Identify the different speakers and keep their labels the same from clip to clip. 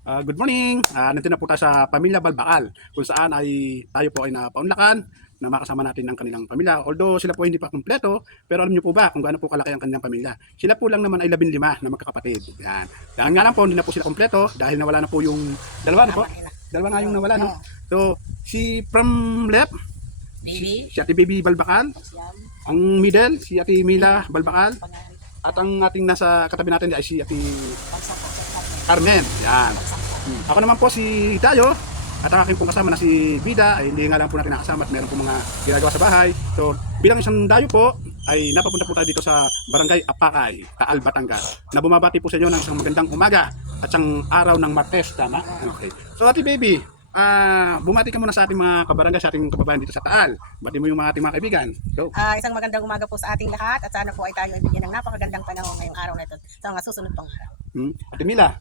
Speaker 1: Good morning! Nandito na po tayo sa Pamilya Balbaal kung saan ay tayo po ay napaunlakan na makasama natin ang kanilang pamilya. Although sila po hindi pa kumpleto, pero alam niyo po ba kung gaano po kalaki ang kanilang pamilya? Sila po lang naman ay 15 na magkakapatid. Yan. Dahil nga lang po hindi na po sila kumpleto dahil nawala na po yung dalawa na po. Dalawa nga yung nawala, no? So, si from left,
Speaker 2: Baby,
Speaker 1: si Ate Baby Balbaal.
Speaker 2: Siam,
Speaker 1: Ang middle, si Ate Mila Balbaal.
Speaker 2: Pangalan,
Speaker 1: At ang ating nasa katabi natin ay si Ate
Speaker 2: Pagsapok sa
Speaker 1: Carmen. Yan. Ako naman po si Dayo at ang aking pong kasama na si Bida ay hindi nga lang po natin nakasama at meron po mga ginagawa sa bahay. So bilang isang Dayo po ay napapunta po tayo dito sa Barangay Apakay, Taal, Batangas na bumabati po sa inyo ng isang magandang umaga at isang araw ng Martes, tama? Okay. So Ate Baby, bumati ka muna sa ating mga kabarangay, sa ating kababayan dito sa Taal. Bati mo yung mga ating mga kaibigan. Go.
Speaker 2: Isang magandang umaga po sa ating lahat at sana po ay tayo ay bigyan ng napakagandang panahon ngayong araw na ito sa mga susunod pang araw.
Speaker 1: Ate Mila.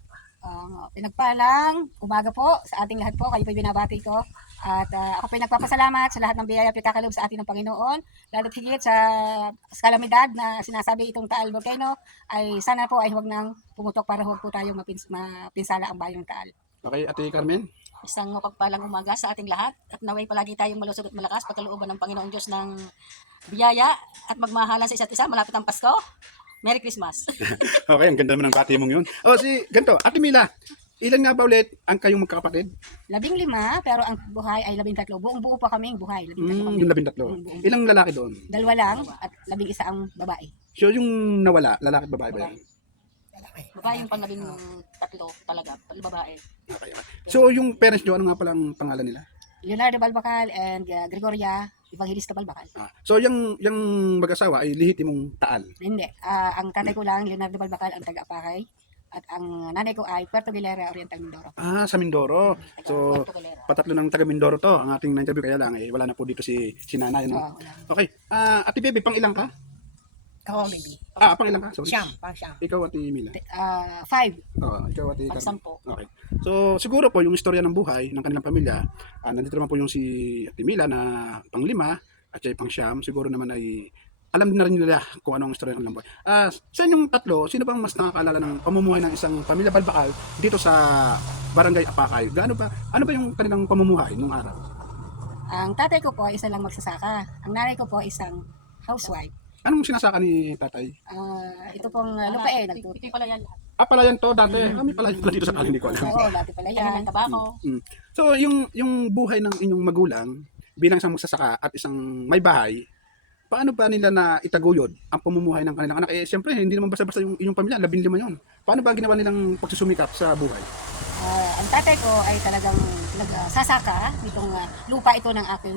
Speaker 3: Pinagpalang umaga po sa ating lahat po, kayo po binabati ko. At ako po nagpapasalamat sa lahat ng biyaya pinagkakalob sa atin ng Panginoon. Lalo't higit sa kalamidad na sinasabi itong Taal Volcano ay sana po ay huwag nang pumutok para huwag po tayong mapinsala ang bayong Taal.
Speaker 1: Okay, Ate Carmen.
Speaker 2: Isang mapagpalang umaga sa ating lahat at naway palagi tayong malusog at malakas pagkalooban ng Panginoong Diyos ng biyaya at magmahalan sa isa't isa. Malapit ang Pasko. Merry Christmas.
Speaker 1: Okay, ang ganda naman ng bati mong yun. Si ganito, Ate Mila, ilan nga ba ulit ang kayong magkakapatid?
Speaker 3: 15 pero ang buhay ay 13. Buong buo pa kaming buhay. 13 kami.
Speaker 1: Yung 13. Ilang lalaki doon?
Speaker 3: 2 lang at 11 ang babae.
Speaker 1: So yung nawala, lalaki at babae ba yan?
Speaker 2: Babae yung panglabing tatlo talaga, babae.
Speaker 1: Okay. So yung parents nyo, ano nga palang pangalan nila?
Speaker 3: Leonardo Balbacal and Gregoria Evangelista Balbacal.
Speaker 1: So yung mag-asawa ay lihitimong Taal.
Speaker 3: Hindi. Ang tatay ko lang, Leonardo Balbacal, ang taga-Apakay. At ang nanay ko ay Puerto Galera, Oriental Mindoro.
Speaker 1: Sa Mindoro. So
Speaker 2: Puerto Galera.
Speaker 1: patatlo ng taga Mindoro to, ang ating na-interview kaya lang wala na po dito si nanay. No?
Speaker 3: Oo, wala.
Speaker 1: Okay. Ate Bebe, pang ilang ka?
Speaker 2: Ako, baby.
Speaker 1: Pang ilang ka? Sorry.
Speaker 2: Pang siyam.
Speaker 1: Ikaw, Ate Mila.
Speaker 3: 5.
Speaker 1: Ikaw, Ate Carmen.
Speaker 2: Pagsampo.
Speaker 1: Okay. So, siguro po yung istorya ng buhay ng kanilang pamilya, nandito naman po yung si Ate Mila na pang-5 at siya pang-9. Siguro naman ay alam na rin nila kung ano ang istorya ng kanilang buhay. Sa inyong tatlo, sino bang mas nakakaalala ng pamumuhay ng isang pamilya Balbaal dito sa Barangay Apakay? Ano ba yung kanilang pamumuhay nung araw?
Speaker 3: Ang tatay ko po ay isa lang magsasaka. Ang nanay ko po ay isang housewife.
Speaker 1: Anong sinasaka ni tatay?
Speaker 3: Ito pong lupain.
Speaker 2: Ito pala yan.
Speaker 1: Palayan to dati. May palayan pala dito sa hindi ko alam.
Speaker 3: Oo, dati pala
Speaker 2: Yan
Speaker 3: yan.
Speaker 2: ang tabako.
Speaker 1: So, yung buhay ng inyong magulang bilang isang magsasaka at isang may bahay, paano ba nila na itaguyod ang pamumuhay ng kanilang anak? Siyempre, hindi naman basta-basta yung inyong pamilya, 15 yun. Paano ba ginawa nilang pagsusumikap sa buhay?
Speaker 3: Ang tatay ko ay talagang nagsasaka nitong lupa ito ng aking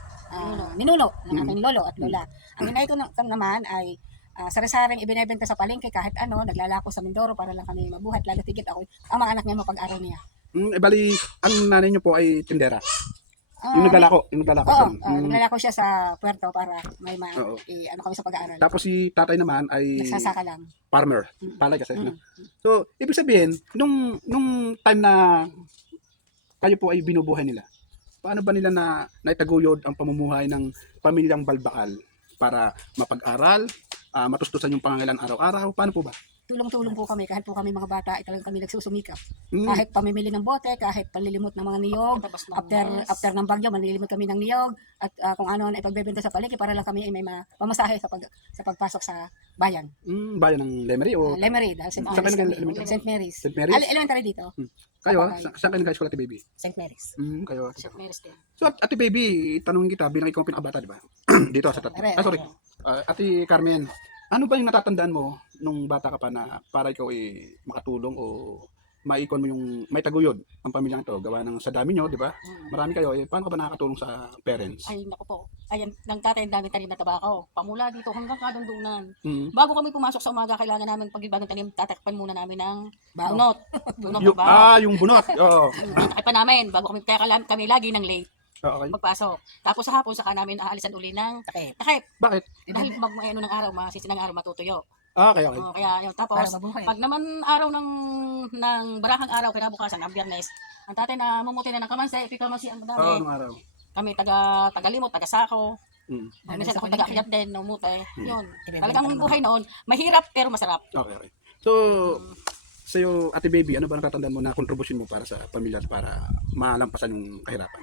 Speaker 3: ninuno, ng aking lolo at lola. Ang inay ko naman ay sari-saring ibinebenta sa palengke kahit ano, naglalako sa Mindoro para lang kami mabuhat. Lalo tigit ako, ang mga anak niya mapag-aral niya.
Speaker 1: Bali, ang nanay niyo po ay tindera. Yung naglalako.
Speaker 3: Oo, naglalako siya sa puerto para may
Speaker 1: Oo.
Speaker 3: ano kami sa pag-aaral.
Speaker 1: Tapos si tatay naman ay
Speaker 3: Nagsasaka lang.
Speaker 1: farmer. Palay kasi. No? So, ibig sabihin, nung time na kayo po ay binubuhay nila, paano ba nila na naitaguyod ang pamumuhay ng pamilyang Balbaal para mapag-aral, matustusan yung pangangailangan araw-araw? Paano po ba?
Speaker 3: Tulong-tulong po kami kahit po kami mga bata ay talagang kami nagsusumikap.
Speaker 1: Mm.
Speaker 3: Kahit pamimili ng bote, kahit panlilimot ng mga niyog,
Speaker 2: Tapos ng
Speaker 3: after ng bagyo manlilimot kami ng niyog at kung ano ay pagbebenta sa palengke para lang kami ay may pamasahe sa pagpasok sa bayan.
Speaker 1: Bayan ng Lemery o
Speaker 3: Lemery dahil St.
Speaker 1: Saan kayo nag-elementary?
Speaker 3: St. Mary's.
Speaker 1: St. Mary's?
Speaker 3: Elementary dito.
Speaker 1: Kayo?
Speaker 3: Apakay.
Speaker 1: Saan kayo nag-high school, Ate Baby?
Speaker 2: St. Mary's.
Speaker 1: Kayo.
Speaker 2: St. Mary's din.
Speaker 1: So, Ate Baby, tanungin kita bilang ikaw ang pinakabata, di ba? Dito sa tatlo. Sorry. Ate Carmen, ano ba yung natatandaan mo nung bata ka pa na para ikaw makatulong o maikon mo yung may taguyod ang pamilyang ito gawa ng sa dami nyo, di ba? Marami kayo, paano ka ba nakakatulong sa parents?
Speaker 2: Ay, naku po. Ayan, ng tatay ang dami tanim na tabako. Pamula dito hanggang kadungdunan.
Speaker 1: Mm.
Speaker 2: Bago kami pumasok sa umaga, kailangan namin pag bagong tanim, tatakpan muna namin ng
Speaker 3: Bao.
Speaker 2: bunot. Bunot
Speaker 1: Yung,
Speaker 2: ng bao.
Speaker 1: yung bunot. Oo.
Speaker 2: Tatakpan namin bago kami, kaya kami lagi ng late
Speaker 1: Okay.
Speaker 2: magpasok. Tapos sa hapon, saka namin aalisan uli ng takip.
Speaker 1: Bakit?
Speaker 2: Dahil ano ng araw, masisi ng araw, matutuyo.
Speaker 1: Okay.
Speaker 2: Kaya yun. Tapos,
Speaker 3: Para mabuhay.
Speaker 2: pag naman araw ng barakang araw, kinabukasan, ang biyernes, ang tatay na mumuti na ng kamansi, ipikamansi ang
Speaker 1: Oo,
Speaker 2: dami.
Speaker 1: nung araw.
Speaker 2: Kami taga-limot, taga-sako.
Speaker 1: Mm.
Speaker 2: Minsan ako taga-kiyat din, namumute. Yun. Talagang buhay noon, mahirap pero masarap.
Speaker 1: Okay. So, sa'yo, Ate Baby, ano ba natatandaan mo na kontribusyon mo para sa pamilya para malampasan yung kahirapan?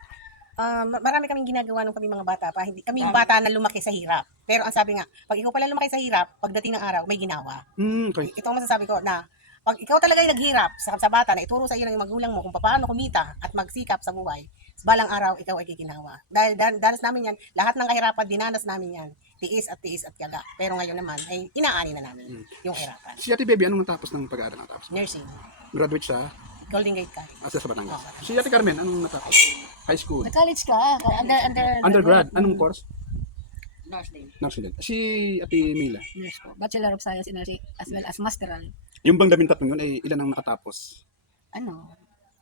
Speaker 4: Marami kaming ginagawa nung kami mga bata pa. Hindi kami yung bata na lumaki sa hirap. Pero ang sabi nga, pag ikaw pala lumaki sa hirap, pagdating ng araw, may ginawa.
Speaker 1: Okay.
Speaker 4: Ito ang masasabi ko na pag ikaw talaga yung naghirap sa bata na ituro sa iyo ng magulang mo kung paano kumita at magsikap sa buhay, balang araw ikaw ay giginawa. Dahil danas namin yan, lahat ng kahirapan dinanas namin yan. Tiis at tiyaga. Pero ngayon naman ay inaani na namin yung hirapan.
Speaker 1: Si Ate Baby, anong natapos ng pag-aaral natapos?
Speaker 4: Nursing,
Speaker 1: Graduate sa
Speaker 4: Golden Gate College.
Speaker 1: sa Batangas. Si Ate Carmen, anong natapos? High school.
Speaker 3: Nag-college ka,
Speaker 1: Undergrad, anong course?
Speaker 2: Nurse din.
Speaker 1: Nursing din. Si Ate Mila.
Speaker 3: Nurse po. Bachelor of Science in Nursing as well as Masteral.
Speaker 1: Yung bang 13 yun ay ilan ang nakatapos?
Speaker 3: Ano?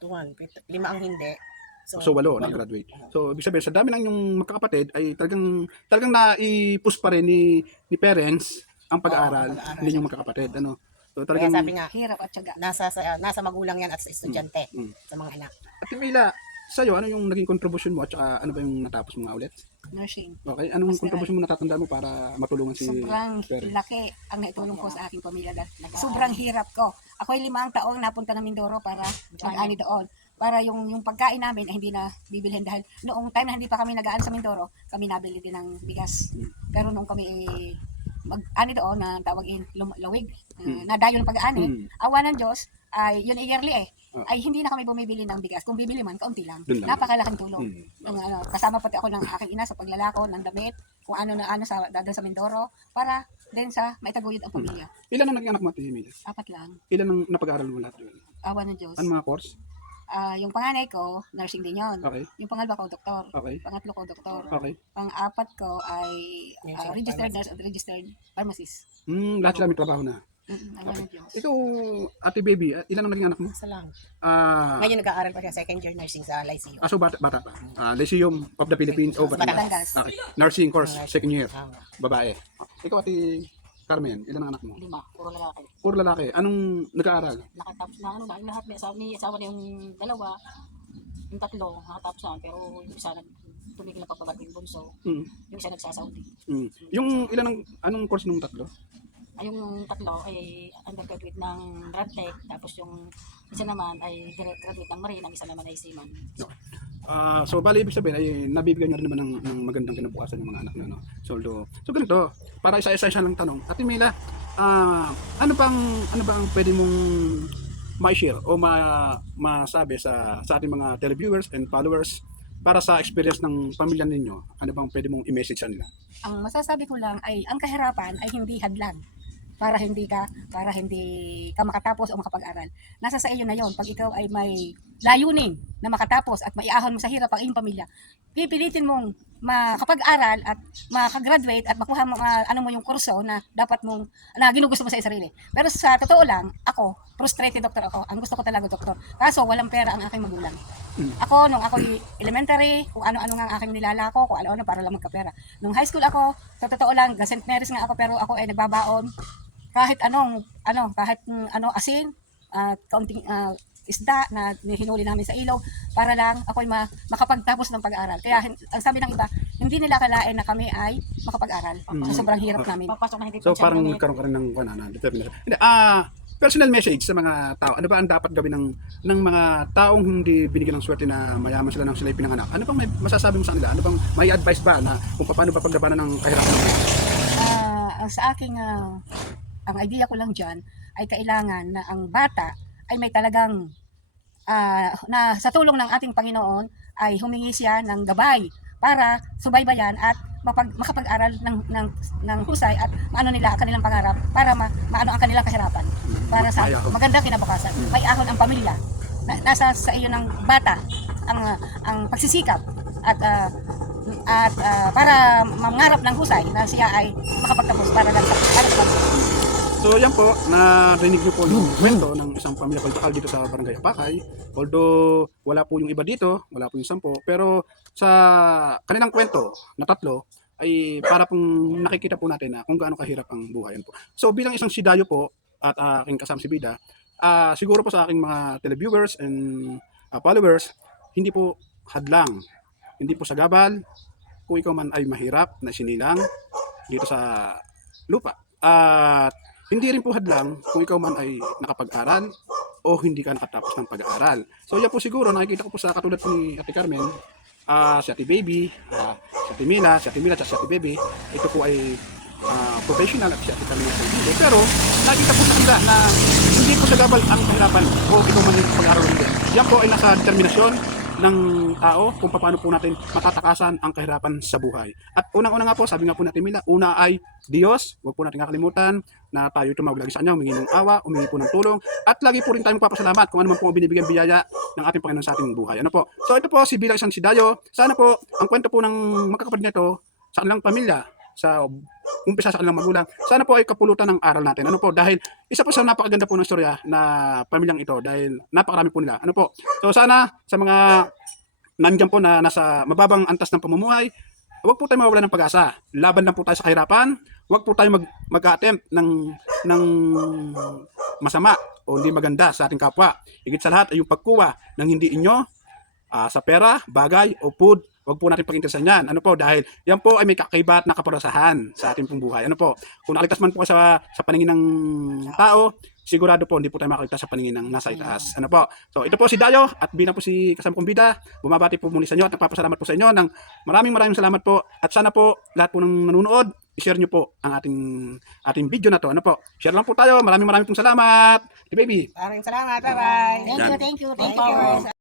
Speaker 4: 5 ang hindi.
Speaker 1: So 8 nag-graduate. So ibig sabihin sa dami ng yung magkakapatid ay talagang na-push pa rin ni parents ang pag-aaral hindi yung magkakapatid ano. So
Speaker 4: Kaya
Speaker 1: talagang
Speaker 4: sabi nga,
Speaker 3: Hirap at tiyaga.
Speaker 4: nasa magulang yan at sa estudyante, sa mga anak.
Speaker 1: Ate Mila, sa'yo ano yung naging contribution mo at saka ano ba yung natapos mo nga ulit?
Speaker 3: Nursing.
Speaker 1: Okay, anong contribution mo natatandaan mo para matulungan si
Speaker 3: Sobrang
Speaker 1: parents?
Speaker 3: laki ang naitulong ko sa aking pamilya. Sobrang hirap ko. Ako'y 5 taong napunta ng Mindoro para mag-ani doon. Para yung pagkain namin ay hindi na bibilhin dahil noong time na hindi pa kami nag-aan sa Mindoro, kami nabili din ng bigas. Pero noong kami mag-ani doon na tawagin lawig, nadayo ng pag-ani, awa ng Diyos, ay yun ay yearly ay hindi na kami bumibili ng bigas. Kung bibili man, kaunti lang.
Speaker 1: Dun lang.
Speaker 3: Napakalaking tulong. Kasama pati ako ng aking ina sa paglalako ng damit, kung ano na ano sa dadal sa Mindoro, para din sa maitaguyod ang pamilya.
Speaker 1: Ilan ang naging anak mo Ate Mila?
Speaker 3: 4 lang.
Speaker 1: Ilan ang napag-aaral mo lahat yun?
Speaker 3: Awa ng Diyos.
Speaker 1: Ano mga course?
Speaker 3: Yung panganay ko, nursing din yun.
Speaker 1: Okay.
Speaker 3: Yung pangalawa ko, doktor.
Speaker 1: Okay.
Speaker 3: Pangatlo ko, doktor.
Speaker 1: Okay.
Speaker 3: Pang-apat ko ay
Speaker 4: Nursing
Speaker 3: registered nurse at registered pharmacist.
Speaker 1: Lahat sila may trabaho na.
Speaker 3: Awa ng Diyos.
Speaker 1: Ito, Ate Baby, ilan ang naging anak mo?
Speaker 4: Isa lang.
Speaker 1: Ah,
Speaker 4: Ngayon nag-aaral pa siya second year nursing sa Lyceum.
Speaker 1: so bata pa. Lyceum of the Philippines.
Speaker 3: Batangas.
Speaker 1: Okay. Nursing course, second year.
Speaker 4: Tama.
Speaker 1: Babae. Ikaw, Ate Carmen, ilan ang anak mo?
Speaker 2: 5, puro lalaki.
Speaker 1: Puro lalaki. Anong nag-aaral?
Speaker 2: Nakatapos na ano na, yung lahat may asawa na yung dalawa, yung 3, nakatapos na, pero yung isa tumigil na pagbabago yung bunso,
Speaker 1: Mm.
Speaker 2: yung isa nagsasaudi.
Speaker 1: Yung anong course nung tatlo?
Speaker 2: Ay, yung 3 ay undergraduate ng Radtech, tapos yung isa naman ay graduate ng Marine, ang isa naman ay seaman.
Speaker 1: So bali ibig sabihin ay nabibigyan niyo rin naman ng magandang kinabukasan ng mga anak niyo, no? So ganito, para isa-isa lang tanong. Ate Mila, ano bang pwede mong ma-share o masabi sa ating mga televiewers and followers para sa experience ng pamilya ninyo? Ano bang pwede mong i-message sa nila?
Speaker 3: Ang masasabi ko lang ay ang kahirapan ay hindi hadlang para hindi ka makatapos o makapag-aral. Nasa sa iyo na yon. Pag ikaw ay may layunin na makatapos at maiahon mo sa hirap ang iyong pamilya, pipilitin mong makapag-aral at makagraduate at makuha mo yung kurso na dapat mong na ginugusto mo sa sarili. Pero sa totoo lang, ako, frustrated doctor ako. Ang gusto ko talaga doktor. Kaso walang pera ang aking magulang. Ako, nung ako elementary, kung ano-ano nga ang aking nilalako, kung ano-ano para lang magkapera. Nung high school ako, sa totoo lang, St. Mary's nga ako, pero ako ay nagbabaon kahit asin, kaunting isda na hinuli namin sa ilog para lang ako'y makapagtapos ng pag-aaral. Kaya ang sabi ng iba, hindi nila akalain na kami ay makapag-aral. So, sobrang hirap namin.
Speaker 2: Papasok na hindi
Speaker 1: So
Speaker 2: pa
Speaker 1: parang
Speaker 2: siya
Speaker 1: nagkaroon ka rin ng determination. Hindi, personal message sa mga tao. Ano ba ang dapat gawin ng mga taong hindi binigyan ng swerte na mayaman sila ng sila'y pinanganak? Ano bang may masasabi mo sa kanila? Ano bang may advice ba na kung paano ba paglabanan ng kahirapan?
Speaker 3: Sa aking ang idea ko lang dyan ay kailangan na ang bata ay may talagang na sa tulong ng ating Panginoon ay humingi siya ng gabay para subaybayan at makapag-aral ng husay at maano nila ang kanilang pangarap para maano ang kanilang kahirapan para sa magandang kinabukasan. May ahon ang pamilya. Nasa sa iyo ng bata ang pagsisikap at para mangarap ng husay na siya ay makapagtapos para lang sa bansa.
Speaker 1: So yan po, narinig niyo po yung kwento ng isang pamilya Kulbakal dito sa Barangay Apakay. Although wala po yung iba dito, wala po yung 10, pero sa kanilang kwento na 3 ay para pong nakikita po natin na kung gaano kahirap ang buhay po. So bilang isang sidayo po at aking kasama si Bida, siguro po sa aking mga televiewers and followers, hindi po hadlang, hindi po sagabal kung ikaw man ay mahirap na sinilang dito sa lupa. At hindi rin po hadlang kung ikaw man ay nakapag-aral o hindi ka nakatapos ng pag-aaral. So yan po siguro, nakikita ko po sa katulad ni Ate Carmen, si Ate Baby, si Ate Mila, at si Ate Baby, ito po ay professional at si Ate Carmen ay hindi. Pero nakikita po sa kanila na hindi po sagabal ang kahirapan o ikaw man yung pag-aaral hindi. Yan po ay nasa determinasyon ng tao kung paano po natin matatakasan ang kahirapan sa buhay. At unang-una nga po, sabi nga po natin Mila, una ay Diyos. Huwag po natin kakalimutan na tayo tumawag lagi sa Kanya, humingi ng awa, humingi po ng tulong, at lagi po rin tayo magpapasalamat kung ano man po ang binibigyan biyaya ng ating Panginoon sa ating buhay. Ano po? So ito po si bilang isang si Dayo. Sana po ang kwento po ng magkakapatid nito sa kanilang pamilya, sa umpisa sa kanilang magulang, sana po ay kapulutan ng aral natin. Ano po? Dahil isa po sa napakaganda po ng istorya na pamilyang ito dahil napakarami po nila. Ano po? So sana sa mga nandiyan po na nasa mababang antas ng pamumuhay, huwag po tayo mawawala ng pag-asa. Laban lang po tayo sa kahirapan. Huwag po tayo mag-attempt ng masama o hindi maganda sa ating kapwa. Higit sa lahat ay yung pagkuha ng hindi inyo sa pera, bagay o food. Huwag po natin pag-interesan yan. Ano po? Dahil yan po ay may kakaiba at nakaparasahan sa ating pong buhay. Ano po? Kung nakaligtas man po sa paningin ng tao, sigurado po hindi po tayo makaligtas sa paningin ng nasa itaas. Ano po? So ito po si Dayo at bilang po si kasama kong bida, bumabati po muli sa inyo at nagpapasalamat po sa inyo ng maraming salamat po. At sana po lahat po ng nanonood, i-share nyo po ang ating video na to. Ano po? Share lang po tayo. Maraming pong salamat. Baby.
Speaker 4: Maraming salamat. Bye-bye.
Speaker 3: Thank you, thank you, thank
Speaker 2: Power.
Speaker 3: you.